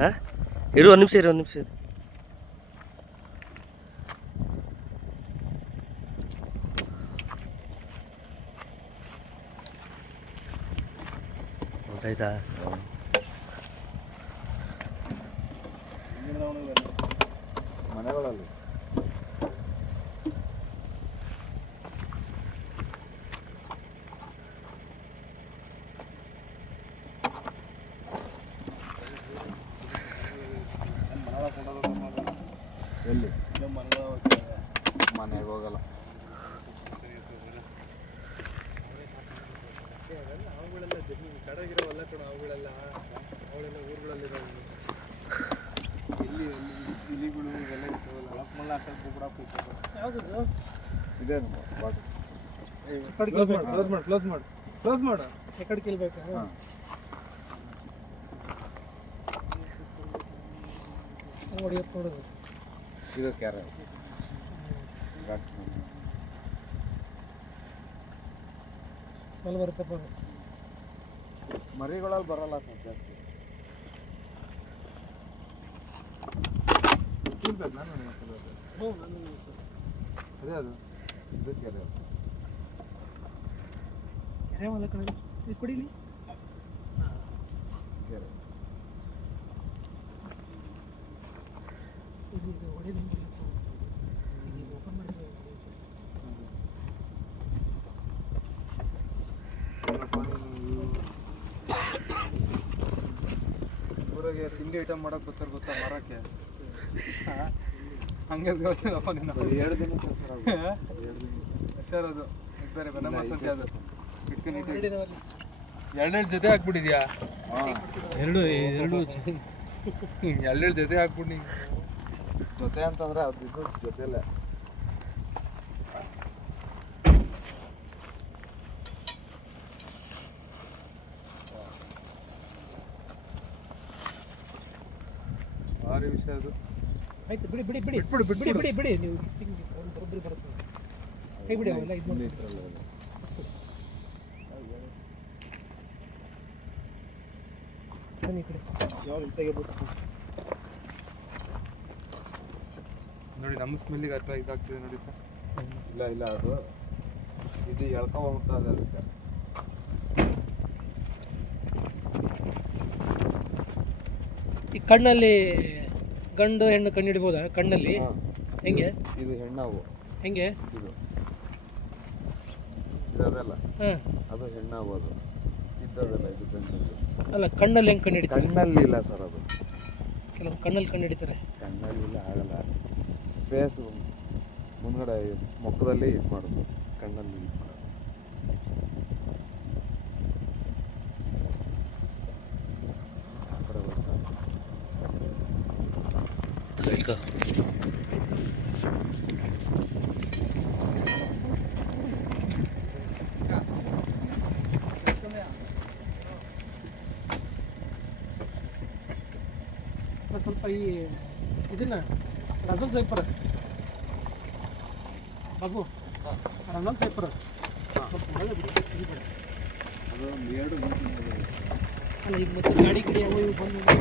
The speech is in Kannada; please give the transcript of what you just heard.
ಹಾಂ ಇರು ಒಂದು ನಿಮಿಷ ಇರು ಒಂದು ನಿಮಿಷ ಇರು. ಆಯ್ತಾ ಮನೆಗಳಲ್ಲಿ ಎಲ್ಲಿ ಮನೆಗೆ ಹೋಗಲ್ಲ. ಅವುಗಳೆಲ್ಲ ಕಡೆಗಿರೋವಲ್ಲ ಕಣ, ಅವುಗಳೆಲ್ಲ ಊರುಗಳಲ್ಲಿ ಇಲ್ಲಿ ಇಲಿಗಳು ಇವೆಲ್ಲ ಇರ್ತಾವಲ್ಲ, ಮಲ್ಲ ಯಾವುದು ಇದೆ ಕ್ಲೋಸ್ ಮಾಡು ಎಕಡೆ ಕೇಳ್ಬೇಕು. ಹೊಡಿಯೋದು ನೋಡೋದು ಇದು ಕ್ಯಾರೆ ಸ್ಮೆಲ್ ಬರುತ್ತಪ್ಪ. ಮರಿಗಳಲ್ಲಿ ಬರಲ್ಲ ಸರ್ ಜಾಸ್ತಿ. ಅದೇ ಅದು ಇದು ಕೆರೆ ಹೊಲ ಕಡೆ ಕುಡೀಲಿ ಕೆರೆ ಊರಾಗೆ ತಿಂಡಿ ಐಟಮ್ ಮಾಡಕ್ಕೆ ಗೊತ್ತಾ ಮಾರಕ್ಕೆ. ಹಂಗೆ ಗೊತ್ತಿಲ್ಲಪ್ಪ ನಿನ್ನ 2 ದಿನ ಹುಷಾರದು ಬೇರೆ ಬನ ಮಸಾಲೆ ಅದು ಇಟ್ಕೊಂಡು ಎರಡೆರಡು ಜೊತೆ ಹಾಕ್ಬಿಟ್ಟಿದ್ಯಾ? ಎರಡು ಜೊತೆ ಹಾಕ್ಬಿಟ್ಟು ಜೊತೆ ಅಂತಂದ್ರೆ ಅದು ಇದು ಜೊತೆಲೆ ಭಾರಿ ವಿಷಯ ಅದು. ಆಯ್ತು ಬಿಡಿ ಬಿಡಿ ಬಿಡಿ ಬಿಡಿ ಬಿಡಿ ಬಿಡಿ ಬಿಡಿ ನೀವು ಬರೋಬ್ಬರಿ ಬರುತ್ತೆ. ಕೈ ಬಿಡಿ ಅವೆಲ್ಲ ಇದು ಮಾಡಿ ಬನ್ನಿ ಕಡೆ ಯಾವ ತೆಗೆಬಿಟ್ಟು ನೋಡಿ. ನಮ್ಮ ಸ್ಮೆಲ್ಲಿಗೆ ಹತ್ರ ಇದಾಗ್ತಿದೆ ನೋಡಿ ಸರ್. ಇಲ್ಲ ಅದು ಇದು ಎಳ್ಕೊಂಡ್ಬಿಡ್ತದೆ ಅದಕ್ಕೆ. ಈ ಕಣ್ಣಲ್ಲಿ ಗಂಡು ಹೆಣ್ಣು ಕಣ್ಣು ಹಿಡಿಬೋದಾ? ಕಣ್ಣಲ್ಲಿ ಹೆಂಗೆ? ಇದು ಹೆಣ್ಣಾವು. ಹೆಂಗೆ? ಇದು ಇದಲ್ಲ, ಅದು ಹೆಣ್ಣಾವು. ಅದು ಇದ್ದದಲ್ಲ, ಇದು ಗಂಡು. ಅಲ್ಲ, ಕಣ್ಣಲ್ಲಿ ಹೆಂಗೆ ಕಣ್ಣು ಹಿಡಿತಾರೆ? ಕಣ್ಣಲ್ಲಿ ಇಲ್ಲ ಸರ್, ಅದು ಕೆಲವು ಕಣ್ಣಲ್ಲಿ ಕಣ್ಣು ಹಿಡಿತಾರೆ. ಕಣ್ಣಲ್ಲಿ ಇಲ್ಲ, ಆಗಲ್ಲ. ಫೇಸ್ ಮುಂದ್ಗಡೆ ಮುಖದಲ್ಲಿ ಇದು ಮಾಡೋದು, ಕಣ್ಣಲ್ಲಿ ಇದು ಮಾಡೋದು. ಸ್ವಲ್ಪ ಈ ಇದನ್ನ ರಸಲ್ ಸ್ವೈಪರ್ ಬಾಬು, ರಸಲ್ ಸ್ವೈಪರ್ ಅದು 2 ಅಲ್ಲ, ಈಗ ಮತ್ತೆ ಗಾಡಿ ಗಿಡಿ ಅವು ಇವು ಬಂದು